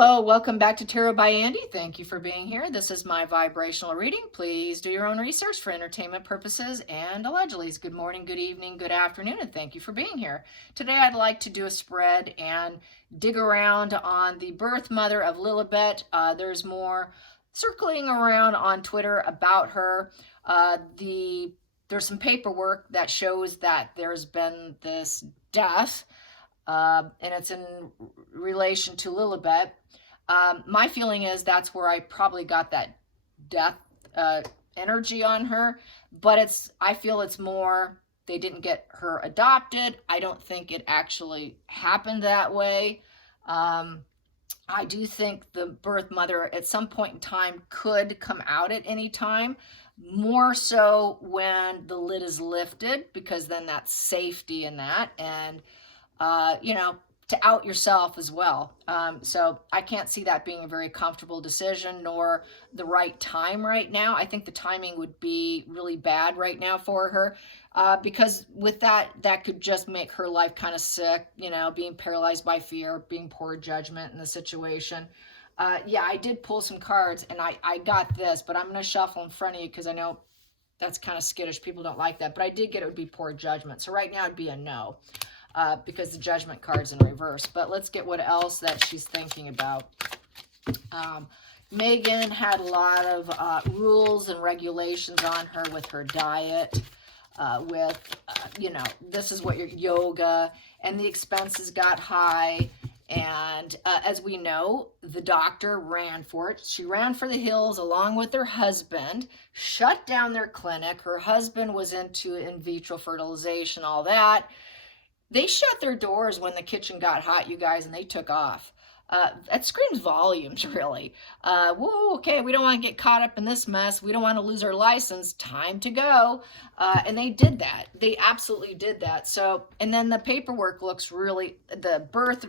Hello, welcome back to Tarot by Andy. Thank you for being here. This is my vibrational reading. Please do your own research for entertainment purposes and allegedly. Good morning, good evening, good afternoon, and thank you for being here. Today I'd like to do a spread and dig around on the birth mother of Lilibet. There's more circling around on Twitter about her. There's some paperwork that shows that there's been this death, and it's in relation to Lilibet. My feeling is that's where I probably got that death energy on her, but I feel it's more they didn't get her adopted. I don't think it actually happened that way. I do think the birth mother at some point in time could come out at any time, more so when the lid is lifted, because then that's safety in that, and to out yourself as well. So I can't see that being a very comfortable decision nor the right time right now. I think the timing would be really bad right now for her, because with that could just make her life kind of sick, being paralyzed by fear, being poor judgment in the situation. Yeah, I did pull some cards and I got this, but I'm going to shuffle in front of you because I know that's kind of skittish. People don't like that, but I did get it would be poor judgment. So right now it'd be a no. Because the judgment card's in reverse. But let's get what else that she's thinking about. Megan had a lot of rules and regulations on her with her diet, this is what your yoga, and the expenses got high. And as we know, the doctor ran for it. She ran for the hills along with her husband, shut down their clinic. Her husband was into in vitro fertilization, all that. They shut their doors when the kitchen got hot, you guys, and they took off. That screams volumes, really. Whoa, okay, we don't want to get caught up in this mess. We don't want to lose our license. Time to go. And they did that. They absolutely did that. So, and then the paperwork looks really, the birth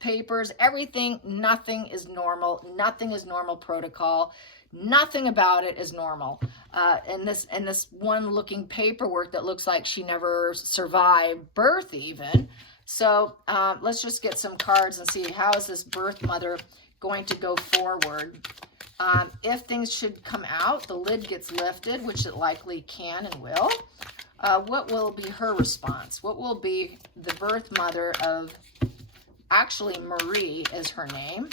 papers, everything, nothing is normal. Nothing is normal protocol. Nothing about it is normal. And this one looking paperwork that looks like she never survived birth even. So let's just get some cards and see how is this birth mother going to go forward. If things should come out, the lid gets lifted, which it likely can and will. What will be her response? What will be the birth mother of, actually Marie is her name,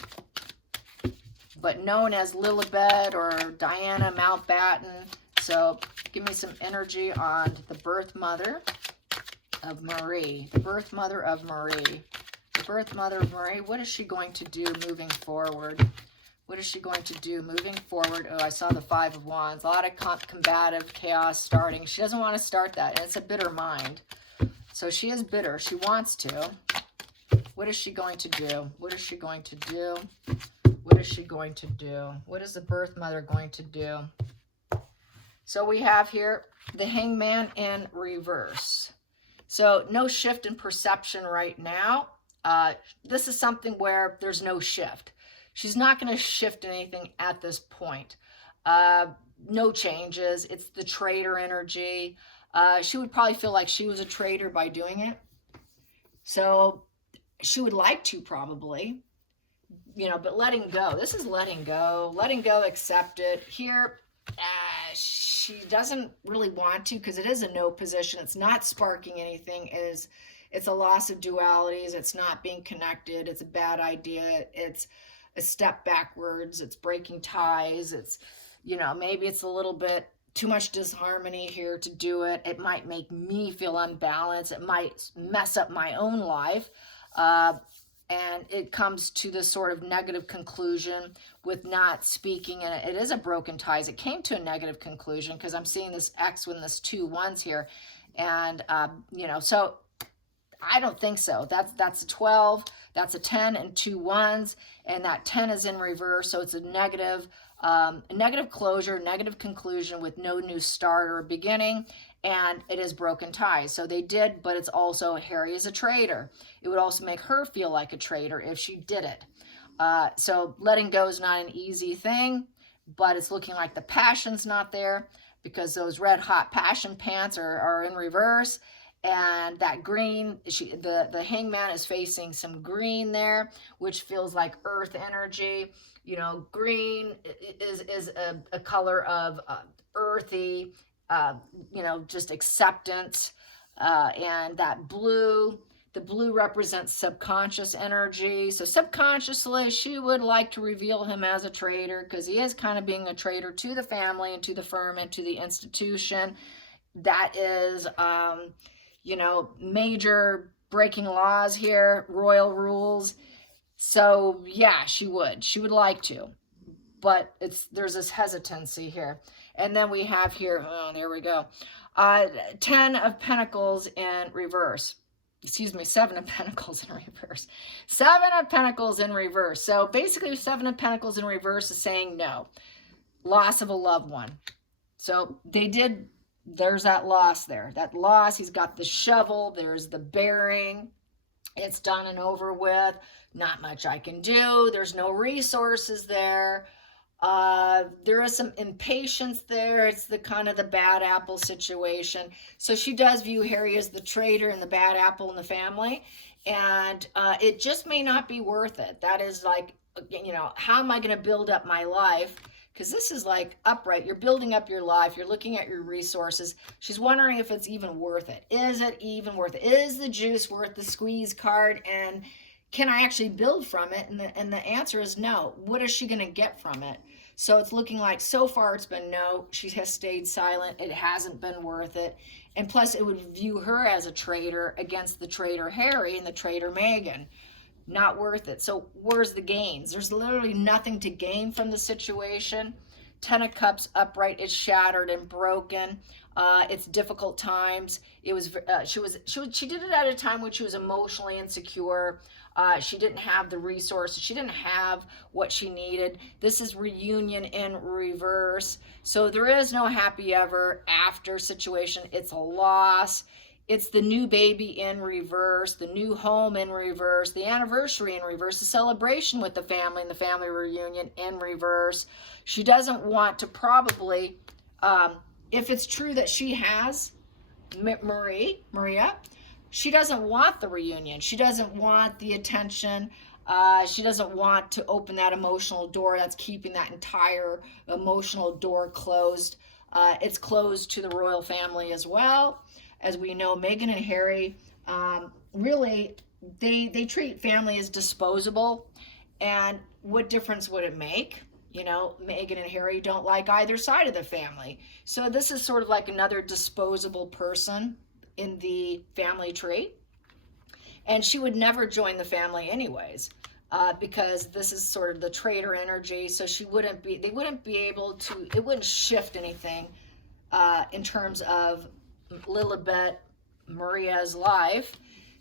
but known as Lilibet or Diana Mountbatten. So give me some energy on the birth mother of Marie. The birth mother of Marie. The birth mother of Marie, what is she going to do moving forward? What is she going to do moving forward? Oh, I saw the Five of Wands. A lot of combative chaos starting. She doesn't want to start that, and it's a bitter mind. So she is bitter. She wants to. What is she going to do? What is she going to do? What is she going to do? What is the birth mother going to do? So we have here the Hangman in reverse. So no shift in perception right now. This is something where there's no shift. She's not going to shift anything at this point. No changes. It's the traitor energy. She would probably feel like she was a traitor by doing it. So she would like to probably. But letting go. This is letting go. Letting go, accept it. Here, she doesn't really want to because it is a no position. It's not sparking anything. It's a loss of dualities. It's not being connected. It's a bad idea. It's a step backwards. It's breaking ties. It's, maybe it's a little bit too much disharmony here to do it. It might make me feel unbalanced. It might mess up my own life. And it comes to this sort of negative conclusion with not speaking, and it is a broken ties. It came to a negative conclusion because I'm seeing this X with this 2 1s here, and so I don't think so. That's a 12, that's a 10 and 2 1s, and that 10 is in reverse, so it's a negative closure, negative conclusion with no new start or beginning. And it is broken ties. So they did, but it's also Harry is a traitor. It would also make her feel like a traitor if she did it. So letting go is not an easy thing, but it's looking like the passion's not there because those red hot passion pants are in reverse. And that green, the hangman is facing some green there, which feels like earth energy. You know, green is a color of earthy, uh, you know, just acceptance. And that blue, the blue represents subconscious energy. So subconsciously, she would like to reveal him as a traitor, because he is kind of being a traitor to the family and to the firm and to the institution. That is, you know, major breaking laws here, royal rules. So yeah, she would like to, but there's this hesitancy here. And then we have here, oh, there we go, 10 of Pentacles in reverse. Excuse me, 7 of Pentacles in reverse. 7 of Pentacles in reverse. So basically 7 of Pentacles in reverse is saying no. Loss of a loved one. So there's that loss there. That loss, he's got the shovel, there's the bearing. It's done and over with. Not much I can do. There's no resources there. There is some impatience there. It's the kind of the bad apple situation. So she does view Harry as the traitor and the bad apple in the family. And it just may not be worth it. That is like, you know, how am I going to build up my life? Because this is like upright. You're building up your life. You're looking at your resources. She's wondering if it's even worth it. Is it even worth it? Is the juice worth the squeeze card? And can I actually build from it? And the answer is no. What is she going to get from it? So it's looking like so far it's been no. She has stayed silent. It hasn't been worth it. And plus it would view her as a traitor against the traitor Harry and the traitor Meghan. Not worth it. So where's the gains? There's literally nothing to gain from the situation. 10 of Cups upright is shattered and broken. It's difficult times. It was she did it at a time when she was emotionally insecure. She didn't have the resources. She didn't have what she needed. This is reunion in reverse. So there is no happy ever after situation. It's a loss. It's the new baby in reverse, the new home in reverse, the anniversary in reverse, the celebration with the family and the family reunion in reverse. She doesn't want to probably, if it's true that she has Maria, she doesn't want the reunion. She doesn't want the attention. She doesn't want to open that emotional door that's keeping that entire emotional door closed. It's closed to the royal family as well. As we know, Meghan and Harry, really, they treat family as disposable. And what difference would it make? You know, Meghan and Harry don't like either side of the family. So this is sort of like another disposable person in the family tree. And she would never join the family anyways, because this is sort of the traitor energy. So they wouldn't be able to, it wouldn't shift anything in terms of Lilibet, Maria's life.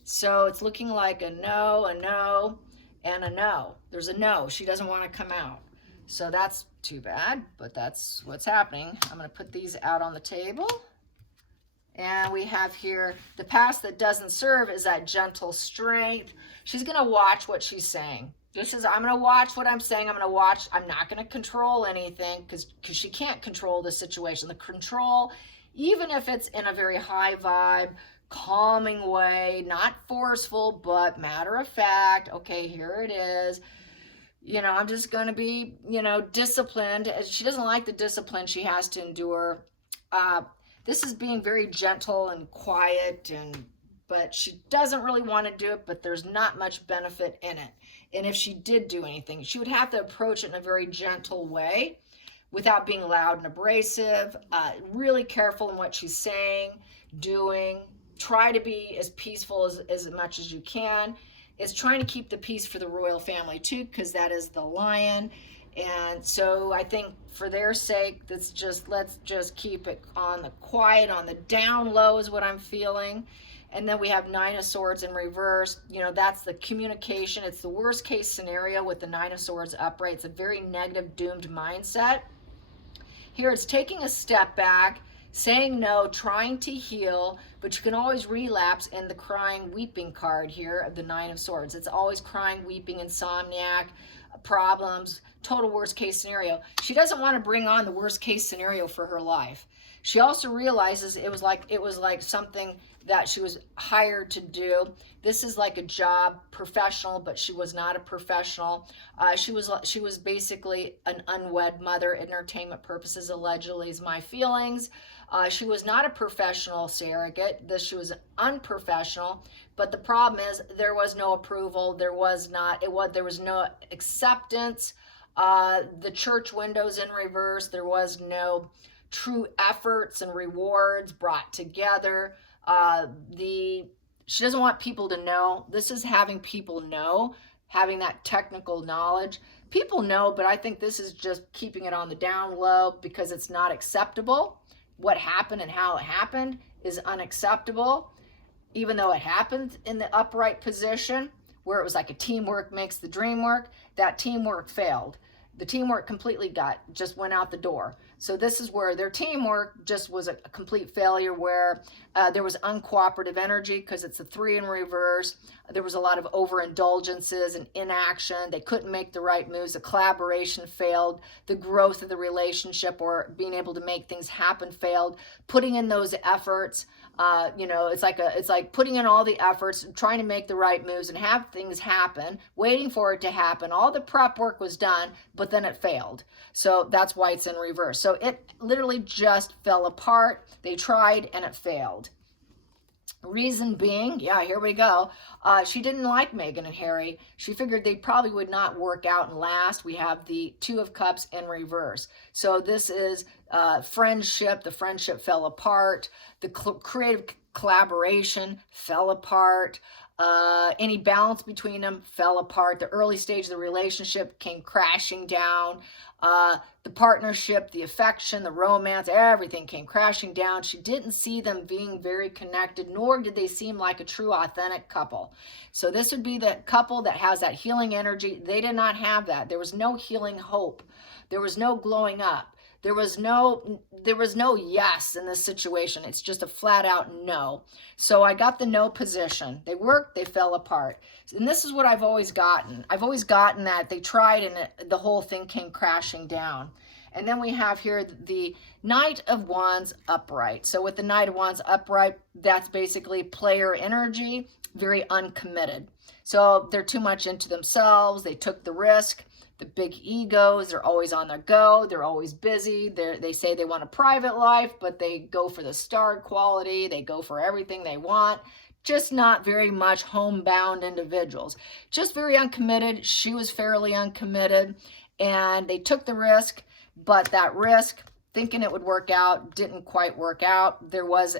So it's looking like a no, and a no. There's a no. She doesn't want to come out. So that's too bad, but that's what's happening. I'm going to put these out on the table. And we have here, the past that doesn't serve is that gentle strength. She's going to watch what she's saying. I'm going to watch what I'm saying. I'm not going to control anything because she can't control the situation. The control, even if it's in a very high vibe, calming way, not forceful, but matter of fact, okay, here it is. You know, I'm just going to be, you know, disciplined. She doesn't like the discipline she has to endure. This is being very gentle and quiet, but she doesn't really want to do it, but there's not much benefit in it. And if she did do anything, she would have to approach it in a very gentle way without being loud and abrasive, really careful in what she's saying, doing. Try to be as peaceful as much as you can. Is trying to keep the peace for the royal family too, because that is the lion. And so I think for their sake, let's just keep it on the quiet, on the down low is what I'm feeling. And then we have 9 of Swords in reverse. You know, that's the communication. It's the worst case scenario with the 9 of Swords upright. It's a very negative, doomed mindset. Here it's taking a step back, saying no, trying to heal, but you can always relapse in the crying, weeping card here of the 9 of Swords. It's always crying, weeping, insomniac, problems, total worst case scenario. She doesn't want to bring on the worst case scenario for her life. She also realizes it was like something that she was hired to do. This is like a job professional, but she was not a professional. She was basically an unwed mother, entertainment purposes, allegedly, is my feelings. She was not a professional surrogate. She was unprofessional. But the problem is there was no approval. There was no acceptance. The church windows in reverse. There was no true efforts and rewards brought together. She doesn't want people to know. This is having people know, having that technical knowledge. People know, but I think this is just keeping it on the down low because it's not acceptable. What happened and how it happened is unacceptable, even though it happened in the upright position where it was like a teamwork makes the dream work. That teamwork failed. The teamwork completely just went out the door. So this is where their teamwork just was a complete failure, where there was uncooperative energy because it's a 3 in reverse. There was a lot of overindulgences and inaction. They couldn't make the right moves. The collaboration failed. The growth of the relationship or being able to make things happen failed. Putting in those efforts, it's like putting in all the efforts, trying to make the right moves and have things happen, waiting for it to happen. All the prep work was done, but then it failed. So that's why it's in reverse. So it literally just fell apart. They tried and it failed. Reason being, yeah, here we go. She didn't like Meghan and Harry. She figured they probably would not work out and last. We have the 2 of Cups in reverse. So this is friendship. The friendship fell apart. The creative collaboration fell apart. Any balance between them fell apart. The early stage of the relationship came crashing down. The partnership, the affection, the romance, everything came crashing down. She didn't see them being very connected, nor did they seem like a true, authentic couple. So this would be the couple that has that healing energy. They did not have that. There was no healing hope. There was no glowing up. There was no yes in this situation. It's just a flat out no. So I got the no position. They worked, they fell apart. And this is what I've always gotten. I've always gotten that they tried and the whole thing came crashing down. And then we have here the Knight of Wands upright. So with the Knight of Wands upright, that's basically player energy, very uncommitted. So they're too much into themselves. They took the risk. The big egos, they're always on their go. They're always busy. They say they want a private life, but they go for the star quality. They go for everything they want. Just not very much homebound individuals. Just very uncommitted. She was fairly uncommitted. And they took the risk, but that risk, thinking it would work out, didn't quite work out. There was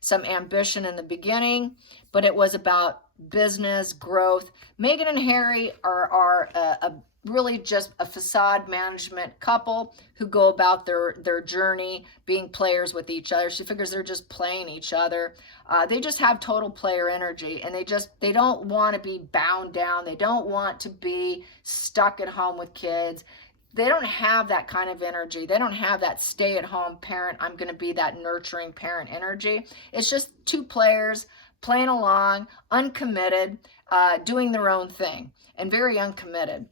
some ambition in the beginning, but it was about business growth. Meghan and Harry are really just a facade management couple who go about their journey being players with each other. She figures they're just playing each other. They just have total player energy, and they don't want to be bound down. They don't want to be stuck at home with kids. They don't have that kind of energy. They don't have that stay-at-home parent, I'm going to be that nurturing parent energy. It's just 2 players playing along, uncommitted, doing their own thing, and very uncommitted.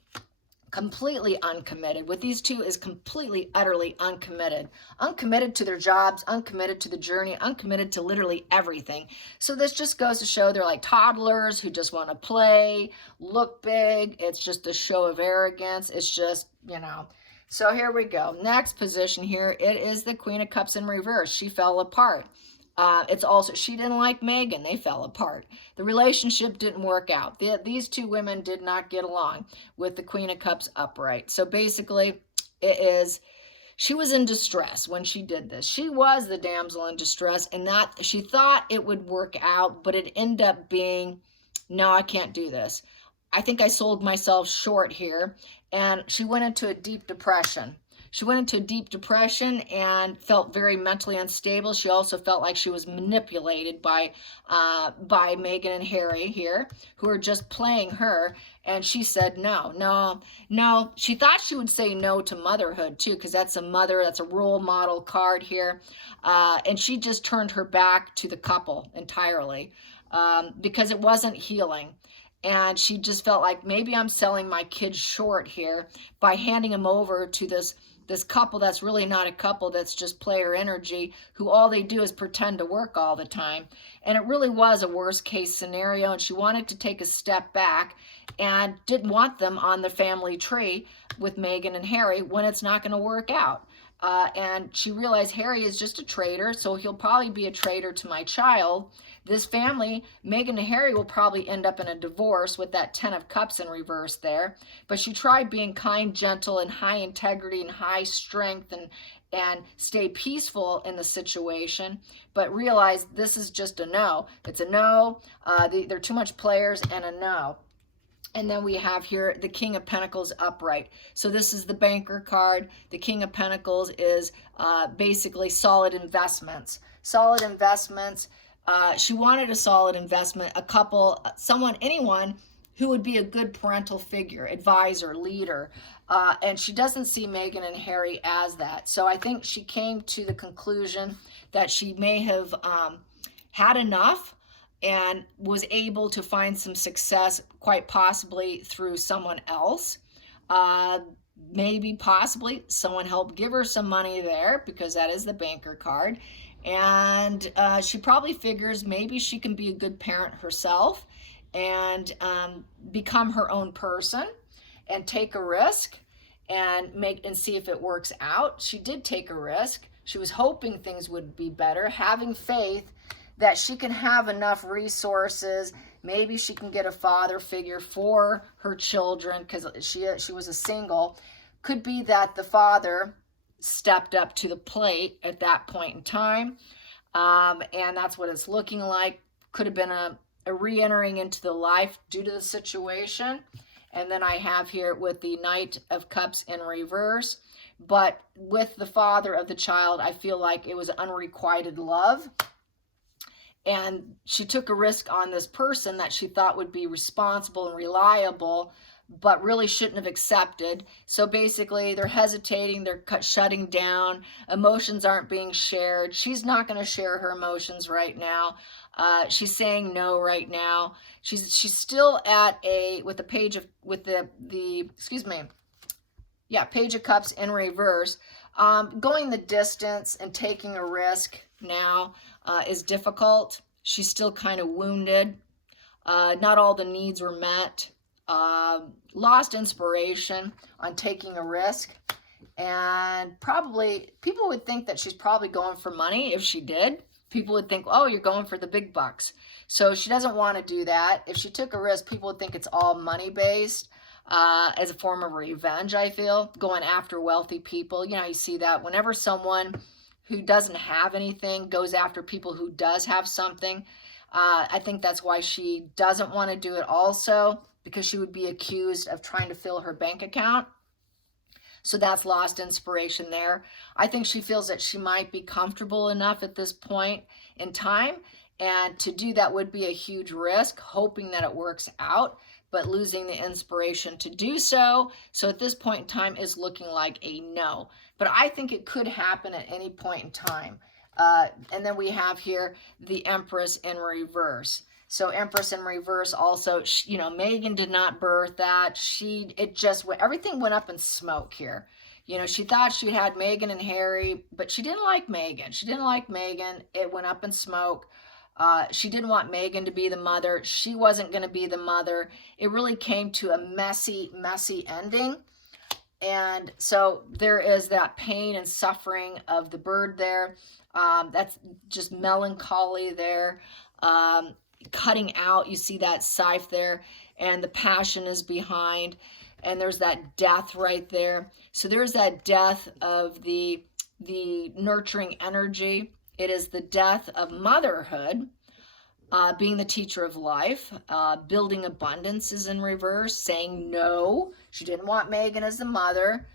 Completely uncommitted. With these 2 is completely, utterly uncommitted. Uncommitted to their jobs, uncommitted to the journey, uncommitted to literally everything. So this just goes to show they're like toddlers who just want to play, look big. It's just a show of arrogance. It's just, So here we go. Next position here, it is the Queen of Cups in reverse. She fell apart. It's also, she didn't like Meghan. They fell apart. The relationship didn't work out. These 2 women did not get along with the Queen of Cups upright. So basically, she was in distress when she did this. She was the damsel in distress, and that she thought it would work out, but it ended up being, no, I can't do this. I think I sold myself short here, and she went into a deep depression. She went into a deep depression and felt very mentally unstable. She also felt like she was manipulated by Meghan and Harry here, who are just playing her. And she said no. She thought she would say no to motherhood too, because that's a role model card here. And she just turned her back to the couple entirely because it wasn't healing. And she just felt like, maybe I'm selling my kids short here by handing them over to this couple that's really not a couple, that's just player energy, who all they do is pretend to work all the time. And it really was a worst case scenario, and she wanted to take a step back and didn't want them on the family tree with Meghan and Harry when it's not going to work out. And she realized Harry is just a traitor, so he'll probably be a traitor to my child. This family, Meghan and Harry, will probably end up in a divorce with that 10 of Cups in reverse there. But she tried being kind, gentle, and high integrity and high strength and stay peaceful in the situation, but realized this is just a no. It's a no. They're too much players, and a no. And then we have here the King of Pentacles upright. So this is the banker card. The King of Pentacles is basically solid investments. Solid investments. She wanted a solid investment, a couple, someone, anyone who would be a good parental figure, advisor, leader. And she doesn't see Meghan and Harry as that. So I think she came to the conclusion that she may have had enough and was able to find some success, quite possibly through someone else. Maybe, possibly, someone helped give her some money there, because that is the banker card. And she probably figures maybe she can be a good parent herself and become her own person and take a risk and see if it works out. She did take a risk. She was hoping things would be better, having faith that she can have enough resources. Maybe she can get a father figure for her children, because she was a single. Could be that the father stepped up to the plate at that point in time, and that's what it's looking like. Could have been a re-entering into the life due to the situation. And then I have here with the Knight of Cups in reverse. But with the father of the child, I feel like it was unrequited love. And she took a risk on this person that she thought would be responsible and reliable, but really shouldn't have accepted. So basically, they're hesitating, they're shutting down, emotions aren't being shared. She's not going to share her emotions right now. She's saying no right now. She's still at with the Page of Page of Cups in reverse. Going the distance and taking a risk now is difficult. She's still kind of wounded. Not all the needs were met. Lost inspiration on taking a risk. And probably, people would think that she's probably going for money if she did. People would think, oh, you're going for the big bucks. So she doesn't want to do that. If she took a risk, people would think it's all money-based. As a form of revenge, I feel, going after wealthy people. You know, you see that whenever someone who doesn't have anything goes after people who does have something. I think that's why she doesn't want to do it also, because she would be accused of trying to fill her bank account. So that's lost inspiration there. I think she feels that she might be comfortable enough at this point in time, and to do that would be a huge risk, hoping that it works out, but losing the inspiration to do so. So at this point in time is looking like a no. But I think it could happen at any point in time. And then we have here the Empress in reverse. So Empress in reverse also, Meghan did not birth that. Everything went up in smoke here. She thought she had Meghan and Harry, but she didn't like Meghan. It went up in smoke. She didn't want Meghan to be the mother. She wasn't going to be the mother. It really came to a messy, messy ending. And so there is that pain and suffering of the bird there. That's just melancholy there. Cutting out, you see that scythe there, and the passion is behind. And there's that death right there. So there's that death of the nurturing energy. It is the death of motherhood, being the teacher of life. Building abundance is in reverse, saying no. She didn't want Meghan as the mother.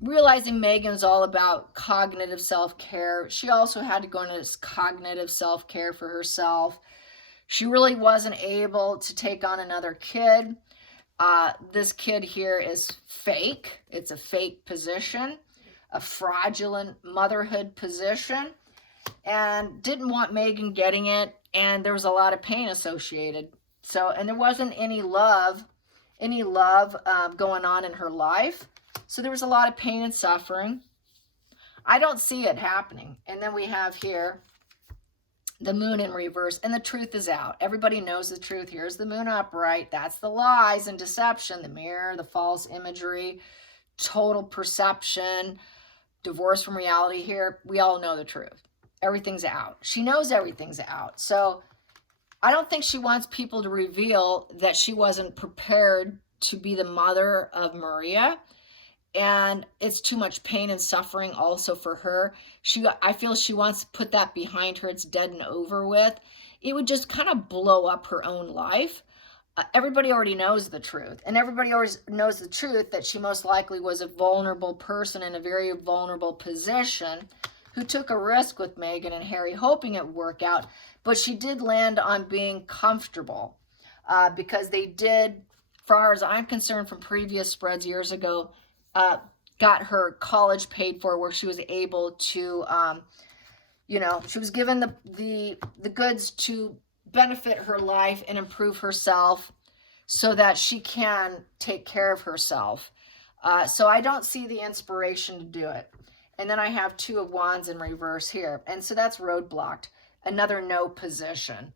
Realizing Meghan is all about cognitive self-care. She also had to go into this cognitive self-care for herself. She really wasn't able to take on another kid. This kid here is fake. It's a fake position, a fraudulent motherhood position. And didn't want Meghan getting it, and there was a lot of pain associated So, and there wasn't any love going on in her life. So there was a lot of pain and suffering. I don't see it happening. And then we have here the moon in reverse, and the truth is out. Everybody knows the truth. Here's the moon upright. That's the lies and deception, the mirror, the false imagery, total perception, divorce from reality. Here, we all know the truth. Everything's out. She knows everything's out. So I don't think she wants people to reveal that she wasn't prepared to be the mother of Maria. And it's too much pain and suffering also for her. I feel she wants to put that behind her. It's dead and over with. It would just kind of blow up her own life. Everybody already knows the truth. And everybody always knows the truth that she most likely was a vulnerable person in a very vulnerable position who took a risk with Meghan and Harry, hoping it would work out. But she did land on being comfortable because they did, as far as I'm concerned, from previous spreads years ago, got her college paid for, where she was able to, she was given the goods to benefit her life and improve herself so that she can take care of herself. So I don't see the inspiration to do it. And then I have 2 of Wands in reverse here. And so that's roadblocked, another no position.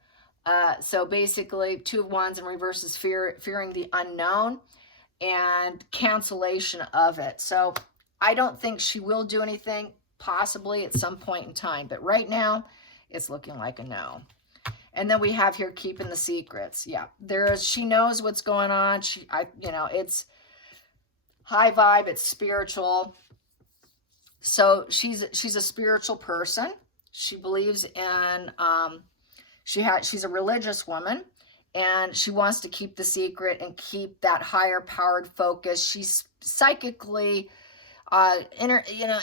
So basically 2 of Wands in reverse is fearing the unknown and cancellation of it. So I don't think she will do anything, possibly at some point in time. But right now, it's looking like a no. And then we have here keeping the secrets. Yeah, she knows what's going on. It's high vibe, it's spiritual. So she's a spiritual person. She believes in, she's a religious woman. And she wants to keep the secret and keep that higher powered focus. She's psychically,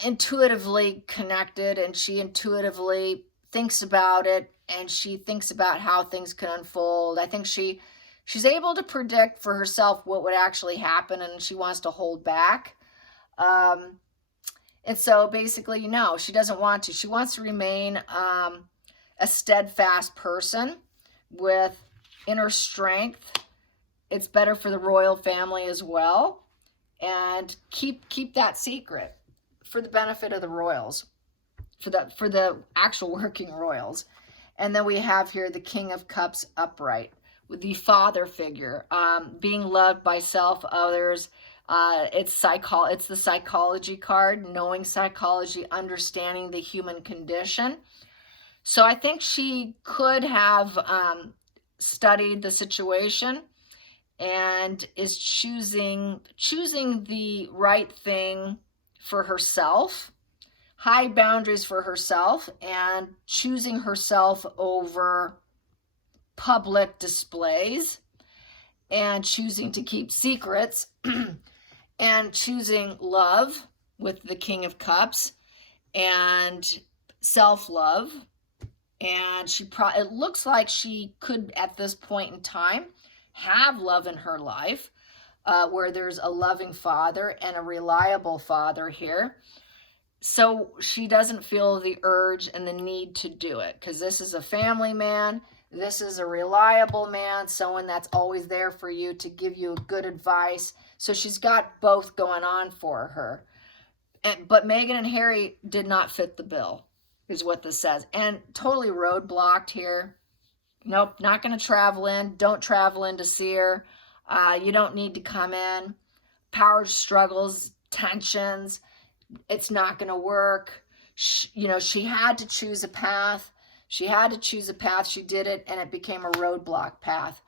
intuitively connected, and she intuitively thinks about it, and she thinks about how things can unfold. I think she's able to predict for herself what would actually happen, and she wants to hold back. And so basically, no, she doesn't want to. She wants to remain a steadfast person with inner strength. It's better for the royal family as well, and keep that secret for the benefit of the royals, for the actual working royals. And then we have here the King of Cups upright with the father figure, being loved by self, others. It's the psychology card, knowing psychology, understanding the human condition. So I think she could have studied the situation and is choosing the right thing for herself, high boundaries for herself, and choosing herself over public displays, and choosing to keep secrets, and choosing love with the King of Cups, and self-love. And it looks like she could, at this point in time, have love in her life, where there's a loving father and a reliable father here. So she doesn't feel the urge and the need to do it, because this is a family man. This is a reliable man, someone that's always there for you to give you good advice. So she's got both going on for her. But Meghan and Harry did not fit the bill, is what this says. And totally roadblocked here. Nope, not going to travel in. Don't travel in to see her. You don't need to come in. Power struggles, tensions. It's not going to work. She had to choose a path. She did it, and it became a roadblock path,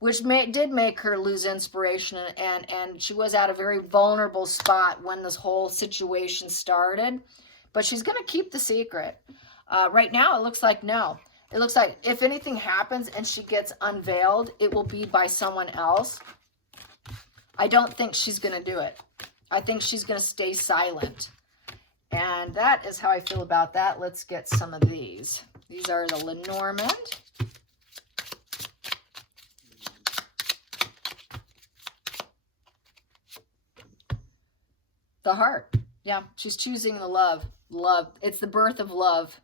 which did make her lose inspiration. And she was at a very vulnerable spot when this whole situation started. But she's going to keep the secret. Right now, it looks like no. It looks like if anything happens and she gets unveiled, it will be by someone else. I don't think she's going to do it. I think she's going to stay silent. And that is how I feel about that. Let's get some of these. These are the Lenormand. The heart. Yeah, she's choosing the love. Love. It's the birth of love.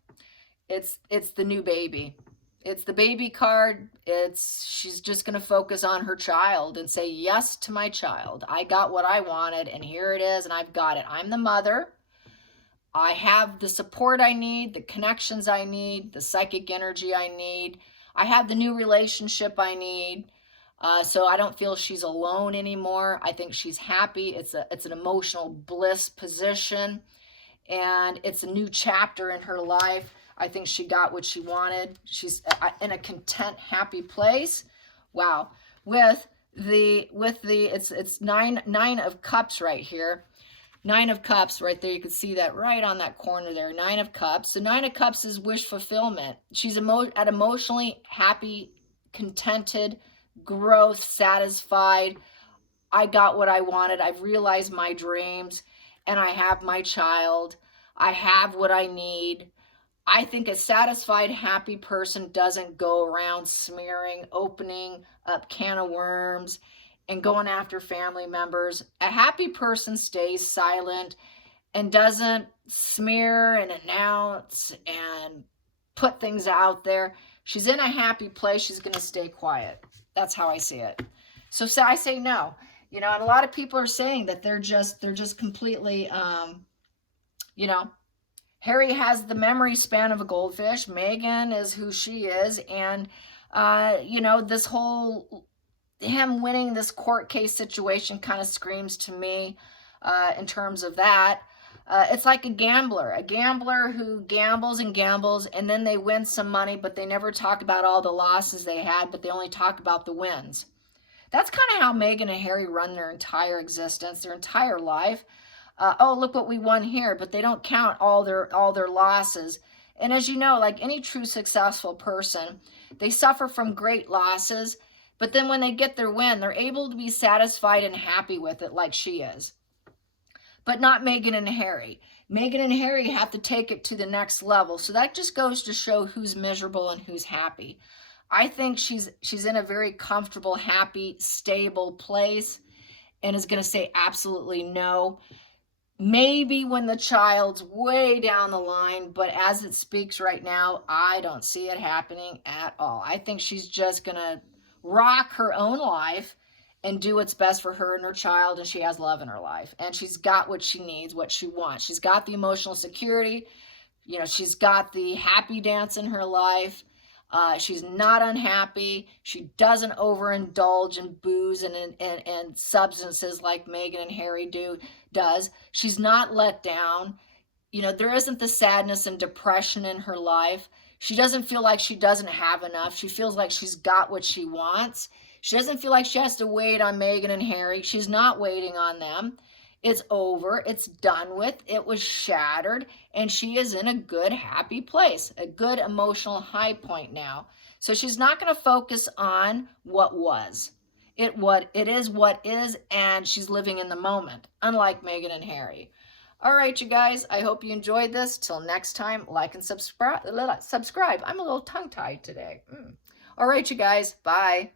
It's the new baby. It's the baby card. She's just going to focus on her child and say yes to my child. I got what I wanted, and here it is, and I've got it. I'm the mother. I have the support I need, the connections I need, the psychic energy I need. I have the new relationship I need. So I don't feel she's alone anymore. I think she's happy. It's an emotional bliss position, and it's a new chapter in her life. I think she got what she wanted. She's in a content, happy place. Wow. With the it's nine of cups right here. Nine of Cups right there. You can see that right on that corner there. Nine of Cups. So Nine of Cups is wish fulfillment. She's at emotionally happy, contented, growth, satisfied. I got what I wanted. I've realized my dreams, and I have my child. I have what I need. I think a satisfied, happy person doesn't go around smearing, opening up can of worms, and going after family members. A happy person stays silent and doesn't smear and announce and put things out there. She's in a happy place. She's going to stay quiet. That's how I see it. So I say no. You know, and a lot of people are saying that they're just completely, you know, Harry has the memory span of a goldfish. Meghan is who she is. And, you know, this whole him winning this court case situation kind of screams to me in terms of that. It's like a gambler who gambles and gambles, and then they win some money, but they never talk about all the losses they had, but they only talk about the wins. That's kind of how Meghan and Harry run their entire existence, their entire life. Oh, look what we won here, but they don't count all their losses. And as you know, like any true successful person, they suffer from great losses, but then when they get their win, they're able to be satisfied and happy with it like she is. But not Meghan and Harry. Meghan and Harry have to take it to the next level. So that just goes to show who's miserable and who's happy. I think she's in a very comfortable, happy, stable place and is going to say absolutely no. Maybe when the child's way down the line, but as it speaks right now, I don't see it happening at all. I think she's just going to rock her own life and do what's best for her and her child, and she has love in her life. And she's got what she needs, what she wants. She's got the emotional security. You know, she's got the happy dance in her life. She's not unhappy. She doesn't overindulge in booze and substances like Meghan and Harry does. She's not let down. You know, there isn't the sadness and depression in her life. She doesn't feel like she doesn't have enough. She feels like she's got what she wants. She doesn't feel like she has to wait on Meghan and Harry. She's not waiting on them. It's over. It's done with. It was shattered. And she is in a good, happy place, a good emotional high point now. So she's not going to focus on what was. It is what is, and she's living in the moment, unlike Meghan and Harry. All right, you guys, I hope you enjoyed this. Till next time, like and subscribe. I'm a little tongue-tied today. All right, you guys, bye.